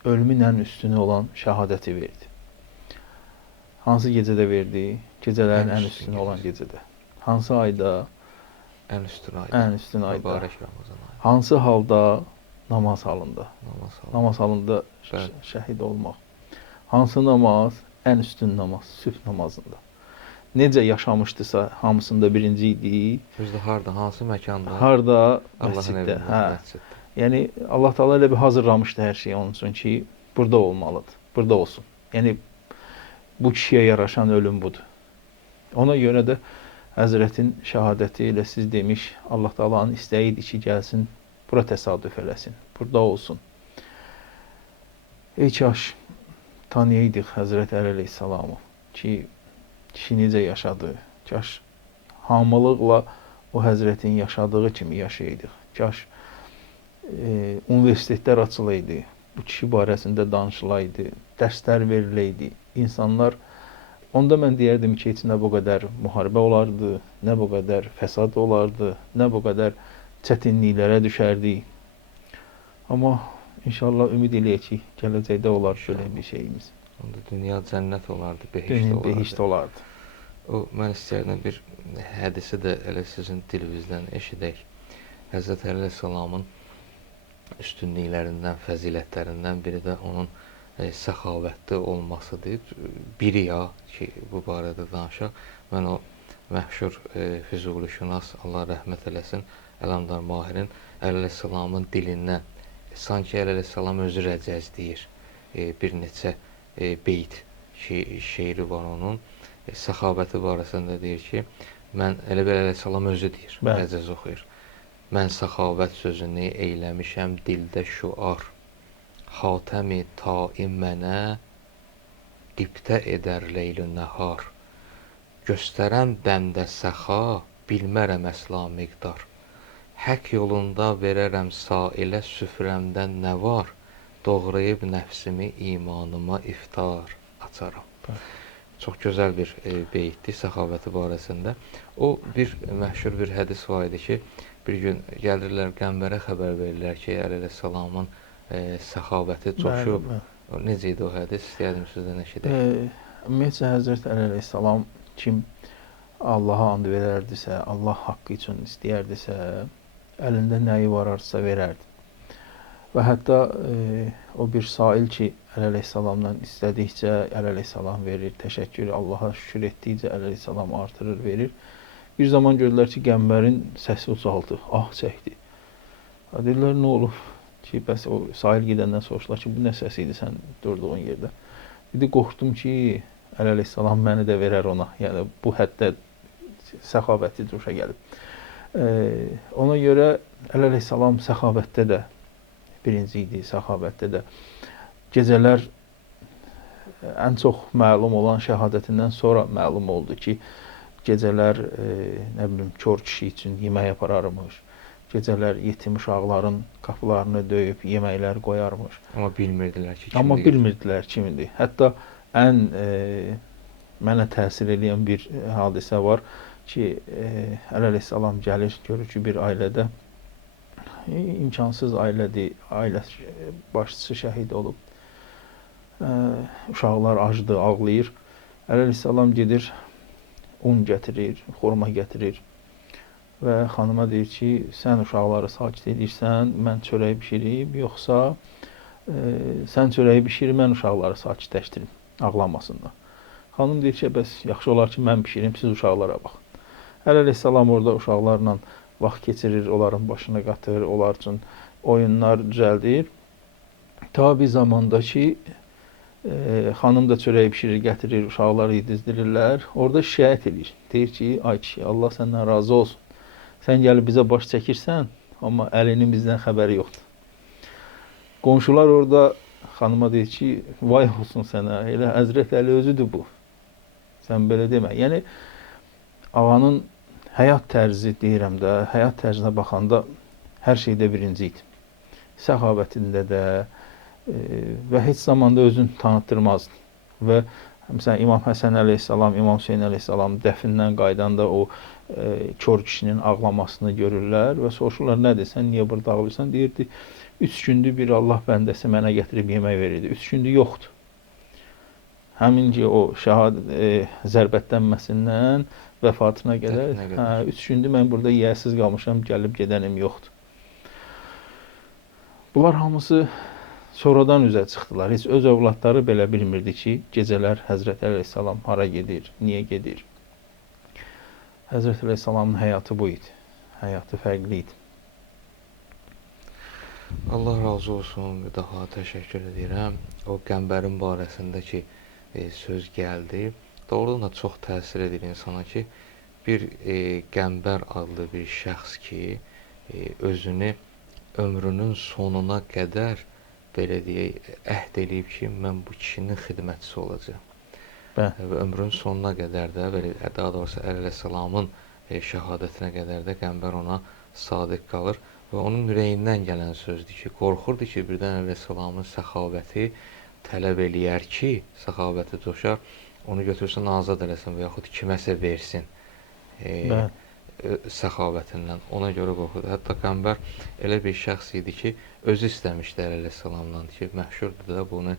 ölümün ən üstünü olan şəhadəti verdi. Hansı gecədə verdi? Gecələrin ən üstünü olan gecədə. Hansı ayda? Ən üstün ayda. Ən üstün ayda. Mübarək Ramazan ayı. Hansı halda? Namaz halında. Namaz halında şəhid olmaq. Hansı namaz? Ən üstün namaz, sübh namazında. Necə yaşamışdısa hamısında birinci idi. Özdə harda, hansı məkanda? Harda? Allahın Məsciddə. Məsciddə. Yəni Allah Taala elə bir hazırlamışdı hər şeyi onun üçün ki, burada olmalıdır. Burada olsun. Yəni bu kişiyə yaraşan ölüm budur. Ona görə də Həzrətin şəhadəti ilə siz demiş, Allah Taala'nın istəyi idi ki, gəlsin, bura təsadüf eləsin, burada olsun. Ey kaş tanıyaydıq Həzrət Əli əleyhissalamı ki, kişi necə yaşadı. Kaş hamılıqla o Həzrətin yaşadığı kimi yaşayaydıq. Kaş universitetlər açılaydı, bu kişi barəsində danışılaydı, dərslər veriləydi. İnsanlar, onda mən deyərdim ki, heç nə bu qədər müharibə olardı, nə bu qədər fəsad olardı, nə bu qədər çətinliklərə düşərdik. Amma inşallah ümid eləyək ki, gələcəkdə olar belə bir şeyimiz. Onda dünya cənnət olardı, behişt olardı. O, mən istəyərdim bir hədisi də elə sizin dilinizdən eşidək. Həzrət Əli əleyhissalamın üstünlüklərindən, fəzilətlərindən biri də onun səxavətli olmasıdır. Biri ya ki, bu barədə danışaq. Mən o məşhur Füzulişünas, Allah rəhmət eləsin, Ələmdar Mahirin Əli əleyhissalamın dilindən sanki Əli əleyhissalam özü rəcəzləyir. Bir neçə beyt şeiri var onun. Səxavəti barəsində deyir ki, mən Əli əleyhissalam özü deyir, rəcəz oxuyur. Mən səxavət sözünü eyləmişəm dildə şüar. Xatəmi taim mənə qibtə edər leyl-i nəhar. Göstərən dəmdə səxa, bilmərəm əsla miqdar. Haqq yolunda verərəm sailə süfrəmdən nə var? Doğrayıb nəfsimi imanıma iftar açaram. Çox gözəl bir beytdir səxavəti barəsində. O bir məşhur bir hədis var idi ki, bir gün gəlirlər Qəmbərə xəbər verirlər ki, Əli əleyhissalamın səxavəti coşub. Necə idi o hədis? İstəyərdim sizdən eşidək. Ümumiyyətcə Həzrət Əli əleyhissalam kim Allaha and verərdisə, Allah haqqı üçün istəyərdisə, əlində nəyi vararsa verərdi. Və hətta o bir sail ki, Əli əleyhissalamdan istədikcə Əli əleyhissalam verir, təşəkkür, Allaha şükür etdikcə Əli əleyhissalam artırır, verir. Bir zaman gördülər ki, Qəmbərin səsi ucaldı, ah çəkdi. Deyirlər, nə olub ki, bəs o sahil gedəndən soruşdular ki, bu nə səsi idi sən durduğun yerdə? Dedi, qorxdum ki, Əli əleyhissalam məni də verər ona. Yəni, bu həddə səxavəti coşa gəlib. Ona görə Əli əleyhissalam səxavətdə də birinci idi, səxavətdə də. Gecələr ən çox məlum olan şəhadətindən sonra məlum oldu ki, gecələr, nə bilim, kör kişi üçün yemək apararmış. Gecələr yetim uşaqların qapılarını döyüb yeməklər qoyarmış. Amma bilmirdilər ki, kimdir. Amma bilmirdilər kimdir. Hətta ən mənə təsir edən bir hadisə var ki, Əli əleyhissalam gəlir, görür ki, bir ailədə imkansız ailədir, ailə başçısı şəhid olub. Uşaqlar acdır, ağlayır. Əli əleyhissalam gedir, un gətirir, xurma gətirir və xanıma deyir ki, sən uşaqları sakit edirsən, mən çörək bişirib, yoxsa sən çörəyi bişir, mən uşaqları sakitləşdirim, ağlamasınlar. Xanım deyir ki, bəs yaxşı olar ki, mən bişirim, siz uşaqlara baxın. Əli əleyhissalam orada uşaqlarla vaxt keçirir, onların başına qatır, onlar üçün oyunlar düzəldir. Ta bir zamanda ki, xanım da çörəyi bişirir, gətirir, uşaqları yedizdirirlər. Orada şikayət edir. Deyir ki, ay kişi, Allah səndən razı olsun. Sən gəlib bizə baş çəkirsən, amma Əlinin bizdən xəbəri yoxdur. Qonşular orada xanıma deyir ki, vay olsun sənə, elə Həzrət Əli özüdür bu. Sən belə demə. Yəni ağanın həyat tərzi deyirəm də, həyat tərzinə baxanda hər şeydə birinci idi. Səxavətində də və heç zamanda özünü tanıtdırmazdı. Və məsələn İmam Həsən əleyhissalam, İmam Hüseyn əleyhissalam dəfindən qaydanda o kör kişinin ağlamasını görürlər və soruşurlar, nədir, sən niyə burada ağlayırsan? Deyirdi, 3 gündür bir Allah bəndəsi mənə gətirib yemək verirdi. 3 gündür yoxdur. Həmin ki, o zərbətlənməsindən vəfatına qədər 3 gündür mən burada yiyəsiz qalmışam, gəlib gedənim yoxdur. Bunlar hamısı sonradan üzə çıxdılar. Heç öz övladları belə bilmirdi ki, gecələr Həzrət Əleyhissalam hara gedir, niyə gedir. Həzrət Əleyhissalamın həyatı bu idi. Həyatı fərqli idi. Allah razı olsun, bir daha təşəkkür edirəm. O qəmbərin barəsində ki, söz gəldi. Doğrudan da çox təsir edir insana ki, bir qəmbər adlı bir şəxs ki, özünü ömrünün sonuna qədər belə deyək, əhd eləyib ki, mən bu kişinin xidmətçisi olacağam. Və ömrünün sonuna qədər də, daha doğrusu Əleyhissalamın şəhadətinə qədər də qəmbər ona sadiq qalır və onun ürəyindən gələn sözdür ki, qorxurdu ki, birdən Əleyhissalamın səxavəti tələb eləyər ki, səxavəti coşar, onu götürsün, azad eləsin və yaxud kiməsə versin səxavətindən. Ona görə qorxurdu. Hətta qəmbər elə bir şəxs idi ki, özü istəmişdi Əleyhissalamdan ki, məşhurdur da bunu,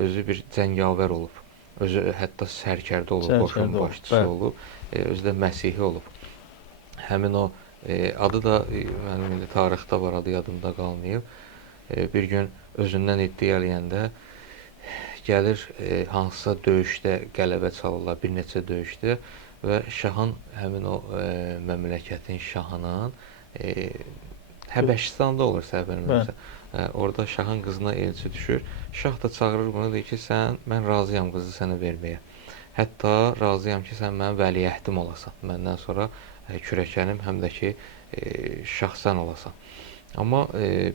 özü bir cəngavər olub, özü hətta sərkərdə olub, qoşun başçısı olub, özü də Məsihi olub. Həmin o adı da mənim indi tarixdə var, adı yadımda qalmayıb. Bir gün özündən iddia eləyəndə gəlir, hansısa döyüşdə qələbə çalırlar, bir neçə döyüşdə və şahın, həmin o məmləkətin şahının Həbəşistanda olur səhv eləmirəmsə. Orada şahın qızına elçi düşür. Şah da çağırır bunu, deyir ki, mən razıyam qızı sənə verməyə. Hətta razıyam ki, sən mənim vəliəhdim olasan. Məndən sonra kürəkənim, həm də ki, şahsən olasan. Amma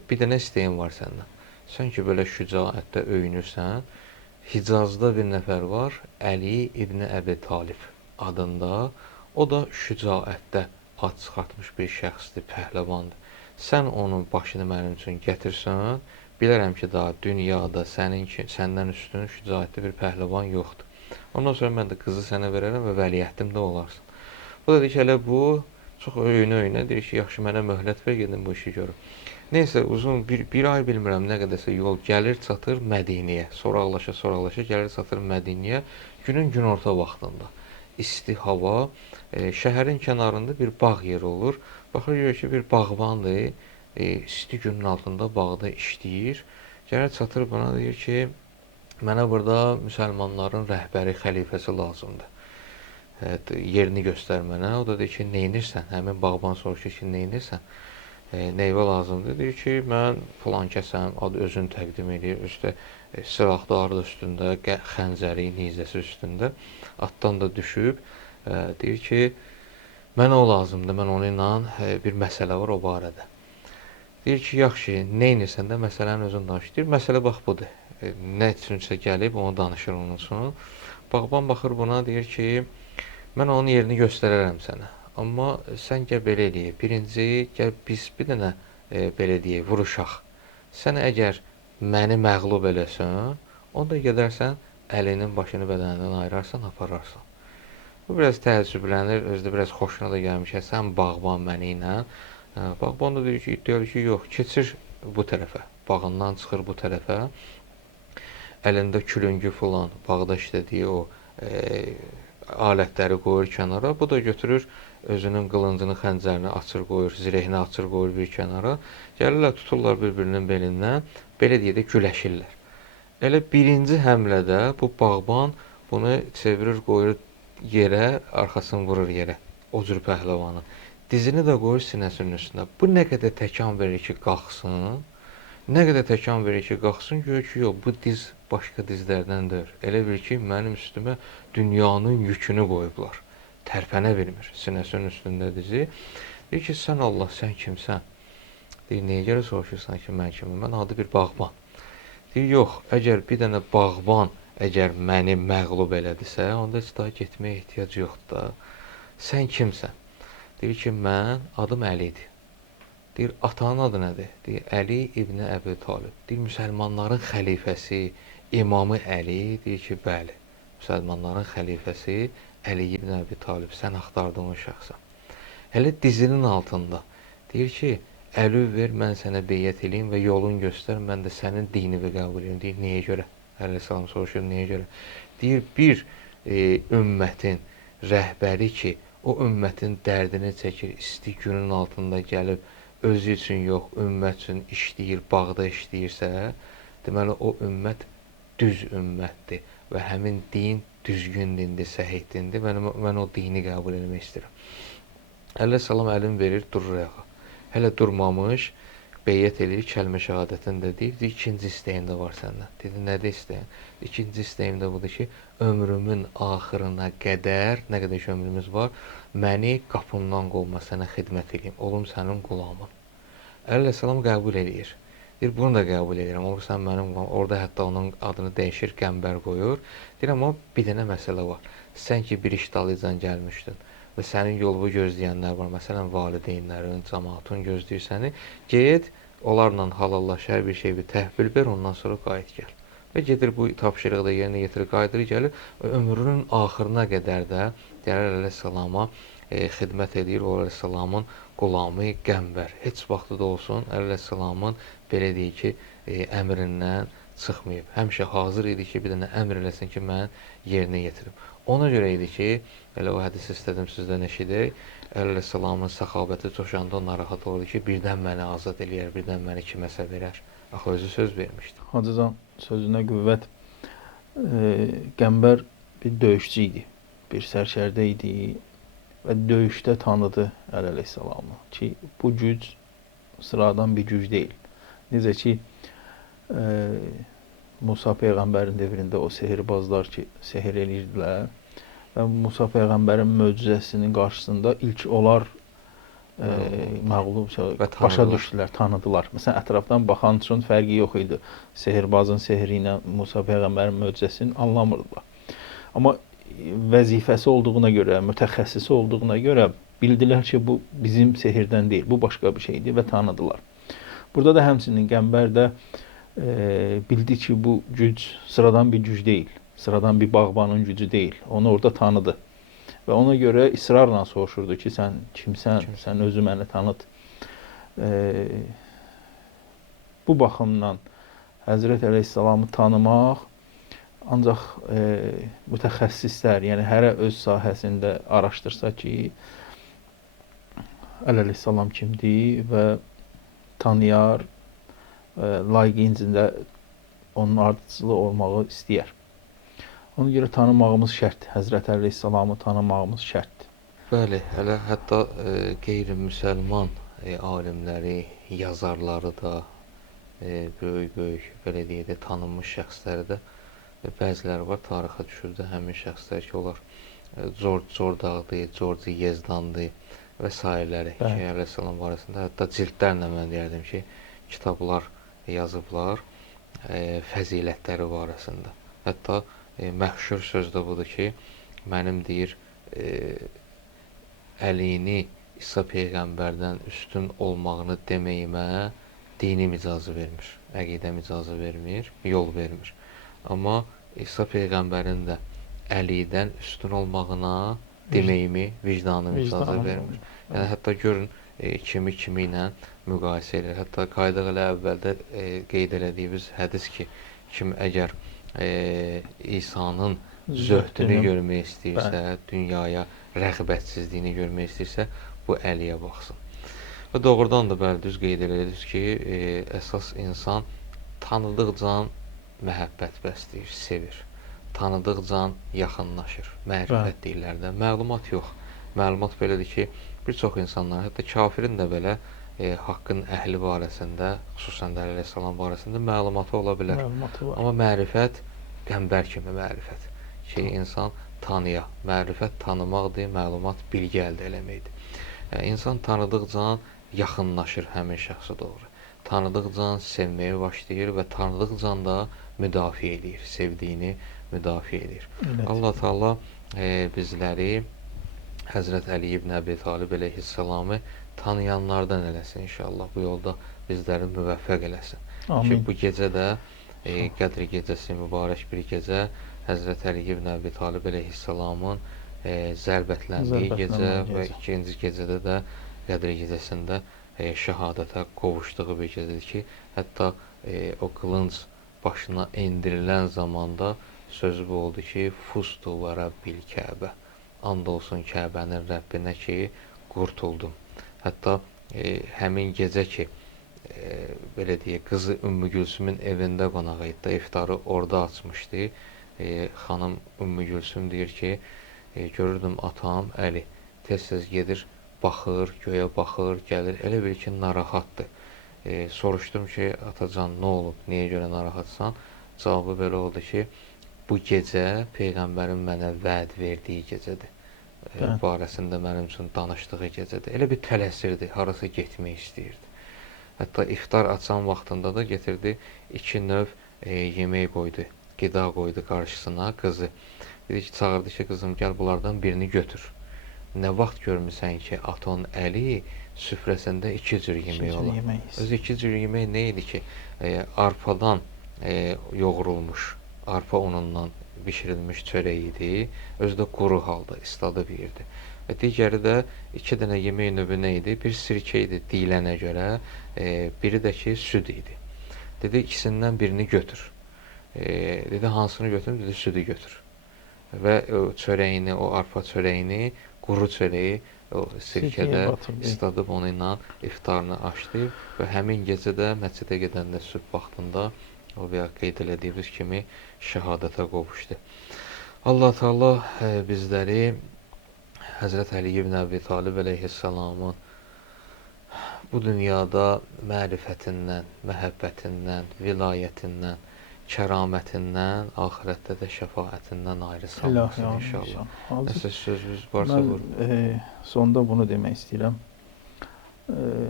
bir dənə istəyim var səndən. Sən ki, belə şücaətdə öyünürsən, Hicazda bir nəfər var, Əli İbn Əbi Talib adında. O da şücaətdə ad çıxartmış bir şəxsdir, pəhləvandır. Sən onun başını mənim üçün gətirsən, bilərəm ki, daha dünyada səndən üstün şücaətli bir pəhləvan yoxdur. Ondan sonra mən də qızı sənə verərəm və vəliəhdim də olarsan. Bu da deyir ki, elə bu, çox öyünə deyir ki, yaxşı mənə möhlət ver, gedin bu işi görüm. Neysə, uzun bir ay bilmirəm, nə qədərsə yol gəlir, çatır Mədiniyə. Soraqlaşa gəlir, çatır Mədiniyə. Günün günorta vaxtında. İsti hava, şəhərin kənarında bir bağ yeri olur. Baxır, görür ki, bir bağbandır, isti günün altında bağda işləyir. Gəlir, çatır buna, deyir ki, mənə burada müsəlmanların rəhbəri, xəlifəsi lazımdır. Yerini göstər mənə. O da deyir ki, neynirsən? Həmin bağban soruşur ki, neynirsən? Neyvə lazımdır? Deyir ki, mən filan kəsəm, adı özünü təqdim edir, üstə silahları da üstündə, xəncəri, nizəsi üstündə, atdan da düşüb, deyir ki, mənə o lazımdır, mən onunla bir məsələ var o barədə. Deyir ki, yaxşı, neynirsən də məsələnin özünü danışır. Deyir, məsələ bax budur, nə üçünsə gəlib, onu danışır onun üçün. Bağban baxır buna, deyir ki, mən onun yerini göstərərəm sənə. Amma sən gəl belə eləyək, birinci gəl biz bir dənə belə deyək, vuruşaq. Sən əgər məni məğlub eləsən, onda gedərsən, əlinin başını bədənindən ayırarsan, apararsan. Bu biraz təəccüblənir, özdə biraz xoşuna da gəlmiş, sən bağban məni ilə. Bağban da deyir ki, iddialı ki, yox, keçir bu tərəfə, bağından çıxır bu tərəfə, əlində külüngü falan, bağda işlədiyi o alətləri qoyur kənara, bu da götürür, özünün qılıncını, xəncərini açır qoyur, zirehini açır qoyur bir kənara. Gəlirlər, tuturlar bir-birinin belindən, belə deyə də güləşirlər. Elə birinci həmlədə bu bağban bunu çevirir, qoyur yerə, arxasını vurur yerə, o cür pəhləvanı. Dizini də qoyur sinəsinin üstünə. Bu nə qədər təkan verir ki, qalxsın, nə qədər təkan verir ki, qalxsın, görür ki, yox, bu diz başqa dizlərdən deyil. Elə bil ki, mənim üstümə dünyanın yükünü qoyublar. Tərpənə bilmir, sinəsinin üstündə dizi. Deyir ki, sən Allah, sən kimsən? Deyir, nəyə görə soruşursan ki, mən kimim? Mən adı bir bağban. Deyir, yox, əgər bir dənə bağban əgər məni məğlub elədisə, onda heç daha getməyə ehtiyac yoxdur da. Sən kimsən? Deyir ki, mən adım Əlidir. Deyir, atanın adı nədir? Deyir, Əli İbn Əbi Talib. Deyir, müsəlmanların xəlifəsi, imamı Əli? Deyir ki, bəli. Müsəlmanların xəlifəsi Əli İbn Əbi Talib. Sən axtardığın o şəxsən. Hələ dizinin altında. Deyir ki, əli ver, mən sənə beyyət eləyim və yolun göstər, mən də sənin dinini qəbul edeyim. Deyir, niyə görə? Əleyhissalam soruşur, niyə görə? Deyir, bir ümmətin rəhbəri ki, o ümmətin dərdini çəkir, isti günün altında gəlib, özü üçün yox, ümmət üçün işləyir, bağda işləyirsə, deməli, o ümmət düz ümmətdir və həmin din düzgün dindir, səhih dindir. Mən o dini qəbul etmək istəyirəm. Əleyhissalam əlini verir, durur ayağa. Hələ durmamış, beyyət eləyir, kəlmə şəhadətini də deyir, ikinci istəyim də var səndən. Dedi, nədə istəyim? İkinci istəyim də budur ki, ömrümün axırına qədər, nə qədər ki ömrümüz var, məni qapımdan qovma, sənə xidmət edeyim, olum sənin qulamın. Əleyhissalam qəbul eləyir. Deyir, bunu da qəbul edirəm, olur sən mənim qulam. Orada hətta onun adını dəyişir, Qəmbər qoyur. Deyir, amma bir dənə məsələ var. Sən ki bir iş dalıcan gəlmişdin və sənin yolumu gözləyənlər var, məsələn, valideynlərin, cəmaatın gözləyir səni, get, onlarla halallaş, hər bir şey bir təhvil ver, ondan sonra qayıt gəl. Və gedir bu tapşırığı da yerinə yetirir, qayıdır, gəlir, ömrünün axırına qədər də gəlir Əleyhissalama xidmət edir, o Əleyhissalamın qulamı, Qəmbər. Heç vaxtı da olsun, Əleyhissalamın belə deyir ki, əmrindən çıxmayıb. Həmişə hazır idi ki, bir dənə əmr eləsin ki, mən yerinə yetirim. Ona görə idi ki, elə o hədisi istədim sizdən eşidək, Əleyhissalamın səxabəti coşanda narahat olurdu ki, birdən məni azad eləyər, birdən məni kiməsə verər. Axı özü söz vermişdi. Hacıcan sözünə qüvvət. Qəmbər bir döyüşçü idi, bir sərkərdə idi və döyüşdə tanıdı Əleyhissalamı ki, bu güc sıradan bir güc deyil. Necə ki, Musa Peyğəmbərin dövründə o sehirbazlar ki, sehir eləyirdilər və Musa Peyğəmbərin möcüzəsinin qarşısında ilk onlar məğlub başa düşdülər, tanıdılar. Məsələn, ətrafdan baxan üçün fərqi yox idi. Sehirbazın sehri ilə Musa Peyğəmbərin möcüzəsini anlamırdılar. Amma vəzifəsi olduğuna görə, mütəxəssisi olduğuna görə bildilər ki, bu bizim sehirdən deyil, bu başqa bir şeydir və tanıdılar. Burada da həmçinin Qəmbər də bildi ki, bu güc sıradan bir güc deyil, sıradan bir bağbanın gücü deyil. Onu orada tanıdı və ona görə israrla soruşurdu ki, sən kimsən, sən özü məni tanıt. Bu baxımdan Həzrət Əleyhissalamı tanımaq ancaq mütəxəssislər, yəni hərə öz sahəsində araşdırsa ki, Əleyhissalam kimdir və tanıyar, layiqincində onun ardıcılı olmağı istəyər. Ona görə tanımağımız şərtdir. Həzrət Əleyhissalamı tanımağımız şərtdir. Bəli, hələ hətta qeyri-müsəlman alimləri, yazarları da böyük, belə deyək də, tanınmış şəxsləri də bəziləri var, tarixə düşür də həmin şəxslər ki, onlar George Zordağdır, George Yezdandır və s. ki, Əleyhissalam barəsində hətta cildlərlə mən deyərdim ki, kitablar yazıblar fəzilətləri barəsində. Hətta məşhur söz də budur ki, mənim deyir, Əlini İsa Peyğəmbərdən üstün olmağını deməyimə dinim icazə vermir, əqidəm icazə vermir, yol vermir. Amma İsa Peyğəmbərin də Əlidən üstün olmağına deməyimi vicdanım icazə vermir. Yəni, hətta görün, kimi ilə müqayisə edir. Hətta qaydıq elə əvvəldə qeyd elədiyimiz hədis ki, kim əgər İsa'nın zöhdünü görmək istəyirsə, dünyaya rəğbətsizliyini görmək istəyirsə, bu Əliyə baxsın. Və doğrudan da bəli, düz qeyd edirik ki, əsas insan tanıdıqca məhəbbət bəsləyir, sevir. Tanıdıqca yaxınlaşır. Mərifət deyirlər də. Məlumat yox. Məlumat belədir ki, bir çox insanlar, hətta kafirin də belə haqqın əhli barəsində, xüsusən də Əleyhissalam barəsində məlumatı ola bilər. Amma mərifət Qəmbər kimi mərifət ki, insan tanıya. Mərifət tanımaqdır, məlumat bilgi əldə eləməkdir. İnsan tanıdıqca yaxınlaşır həmin şəxsə doğru. tanıdıqca sevməyə başlayır və tanıdıqca da müdafiə edir, sevdiyini müdafiə edir. Allah Taala bizləri Həzrət Əli ibn Əbi Talib əleyhissalamı tanıyanlardan eləsin inşallah. Bu yolda bizləri müvəffəq eləsin. Ki bu gecə də Qədr gecəsi mübarək bir gecə, Həzrət Əli ibn Əbi Talib əleyhissalamın zərbətləndiyi gecə və ikinci gecədə də Qədr gecəsində şəhadətə qovuşduğu bir gecədir ki, hətta o qılınc başına endirilən zamanda sözü bu oldu ki, Fustu və Rəbbil Kəbə, and olsun Kəbənin Rəbbinə ki, qurtuldum. Hətta həmin gecə ki, belə deyək, qızı Ümmü Gülsümün evində qonaq idi, iftarı orada açmışdı. Xanım Ümmü Gülsüm deyir ki, görürdüm atam Əli tez-tez gedir, baxır, göyə baxır, gəlir, elə bil ki, narahatdır. Soruşdum ki, atacan, nə olub, niyə görə narahatsan? Cavabı belə oldu ki, bu gecə Peyğəmbərin mənə vəd verdiyi gecədir. Barəsində mənim üçün danışdığı gecədir. Elə bir tələsirdi, harasa getmək istəyirdi. Hətta iftar açan vaxtında da getirdi 2 növ yemək qoydu, qida qoydu qarşısına qızı. Dedi ki, çağırdı ki, qızım gəl bunlardan birini götür. Nə vaxt görmüsən ki, aton Əli süfrəsində 2 cür yemək olur. Öz 2 cür yemək nə idi ki, arpadan yoğurulmuş, arpa unundan bişirilmiş çörək idi, özü də quru halda, isladıb yeyirdi. Və digəri də 2 dənə yemək növü nə idi? Bir sirkə idi deyilənə görə, biri də ki, süd idi. Dedi, ikisindən birini götür. Dedi, hansını götürüm? Dedi, südü götür. Və çörəyini, o arpa çörəyini, quru çörəyi o sirkədə isladıb onu ilə iftarını açdı və həmin gecədə məscidə gedəndə sübh vaxtında o və qeyd elədiyimiz kimi şəhadətə qovuşdu. Allah Taala bizləri Həzrət Əli ibn Əbi Talib əleyhissalamın bu dünyada mərifətindən, məhəbbətindən, vilayətindən, kəramətindən, axirətdə də şəfaətindən ayrı salmasın inşallah. Nəsə sözünüz varsa buyurun. Mən sonda bunu demək istəyirəm.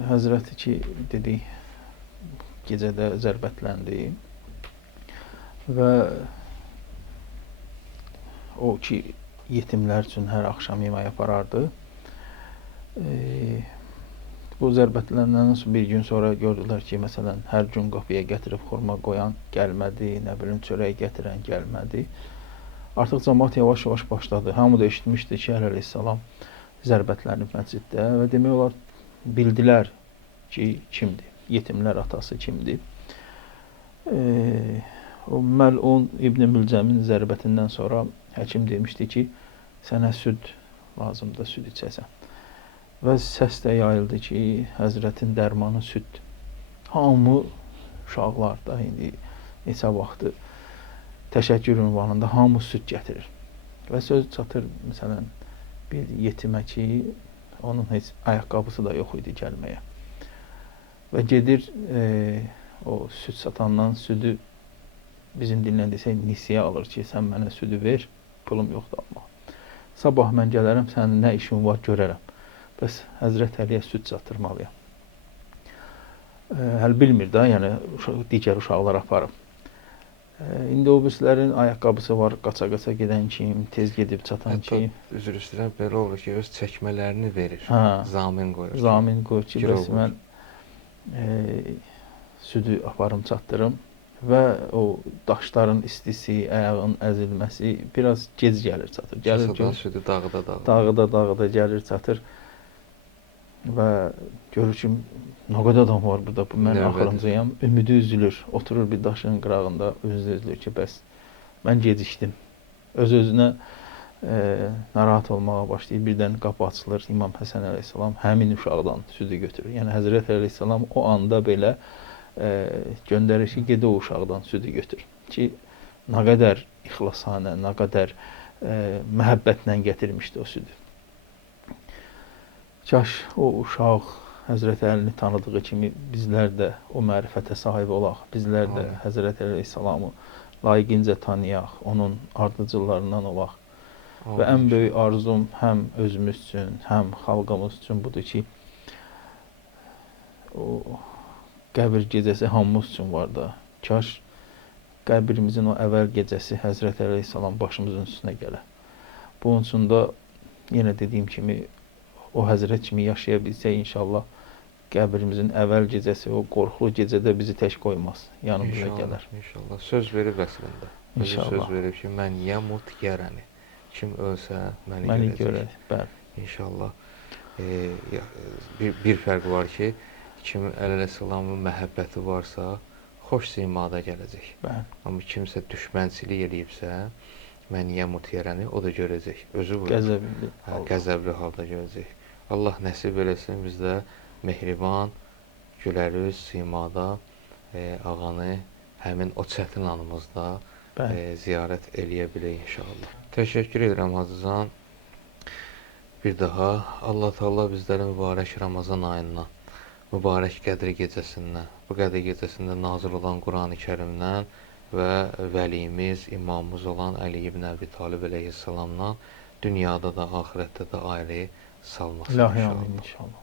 Həzrəti ki, dedik, gecədə zərbətləndi və o ki, yetimlər üçün hər axşam yemək aparardı. Bu zərbətləndən bir gün sonra gördülər ki, məsələn, hər gün qapıya gətirib xurma qoyan gəlmədi, nə bilim, çörək gətirən gəlmədi. Artıq cəmaət yavaş-yavaş başladı. Hamı da eşitmişdi ki, Əli əleyhissalam zərbətlənib məsciddə və demək olar, bildilər ki, kimdir, yetimlər atası kimdir. O Məlun İbn Mülcəmin zərbətindən sonra həkim demişdi ki, sənə süd lazımdır, süd içəsən. Və səs də yayıldı ki, Həzrətin dərmanı süddir. Hamı uşaqlar da indi neçə vaxtı təşəkkür ünvanında hamı süd gətirir. Və söz çatır, məsələn, bir yetimə ki, onun heç ayaqqabısı da yox idi gəlməyə. Və gedir, o süd satandan südü bizim dillə desək nisiyə alır ki, sən mənə südü ver, pulum yoxdur almağa. Sabah mən gələrəm, sənin nə işin var görərəm. Bəs Həzrət Əliyə süd çatdırmalıyam. Hələ bilmir də, yəni digər uşaqlar aparıb. İndi o birisilərin ayaqqabısı var, qaça-qaça gedən kim, tez gedib çatan kim. Üzr istəyirəm, belə olur ki, öz çəkmələrini verir, zamin qoyur. Zamin qoyur ki, bəs mən südü aparım, çatdırım və o daşların istisi, ayağın əzilməsi biraz gec gəlir, çatır. Kasadan südü dağıda. Dağıda gəlir, çatır. Və görür ki, nə qədər adam var burada, mən axırıncıyam, ümidi üzülür, oturur bir daşın qırağında, özü üzülür ki, bəs mən gecikdim. Öz-özünə narahat olmağa başlayır, birdən qapı açılır, İmam Həsən əleyhissalam həmin uşaqdan südü götürür. Yəni Həzrət əleyhissalam o anda belə göndərir ki, ged o uşaqdan südü götür. Ki, nə qədər ixlasanə, nə qədər məhəbbətlə gətirmişdi o südü. Kaş o uşaq Həzrət Əlini tanıdığı kimi bizlər də o mərifətə sahib olaq, bizlər də Həzrət Əleyhissalamı layiqincə tanıyaq, onun ardıcıllarından olaq. Və ən böyük arzum həm özümüz üçün, həm xalqımız üçün budur ki, o qəbir gecəsi hamımız üçün var da. Kaş qəbrimizin o əvvəl gecəsi Həzrət Əleyhissalam başımızın üstünə gələ. Bunun üçün də yenə dediyim kimi o Həzrət kimi yaşaya bilsək inşallah qəbrimizin əvvəl gecəsi, o qorxulu gecədə bizi tək qoymaz. Yanımıza gələr. İnşallah. Söz verib əslində. İnşallah. Söz verib ki, mən yəmut yərəni. Kim ölsə məni görəcək. Bəli. İnşallah. Bir fərq var ki, kim Əleyhissalamın məhəbbəti varsa, xoş simada gələcək. Bəli. Amma kimsə düşmənçilik eləyibsə, mən yəmut yərəni o da görəcək. Özü bu. Qəzəbli halda görəcək. Allah nəsib eləsin bizdə mehriban, gülərüz simada ağanı həmin o çətin anımızda ziyarət eləyə bilək inşallah. Təşəkkür edirəm Hacıcan. Bir daha Allah Teala bizləri mübarək Ramazan ayından, mübarək Qədr gecəsindən, bu Qədr gecəsində nazil olan Qurani Kərimdən və vəliyimiz, imamımız olan Əli ibn Əbi Talib əleyhissalamdan dünyada da, axirətdə də ayrı salmasın inşallah. İnşallah.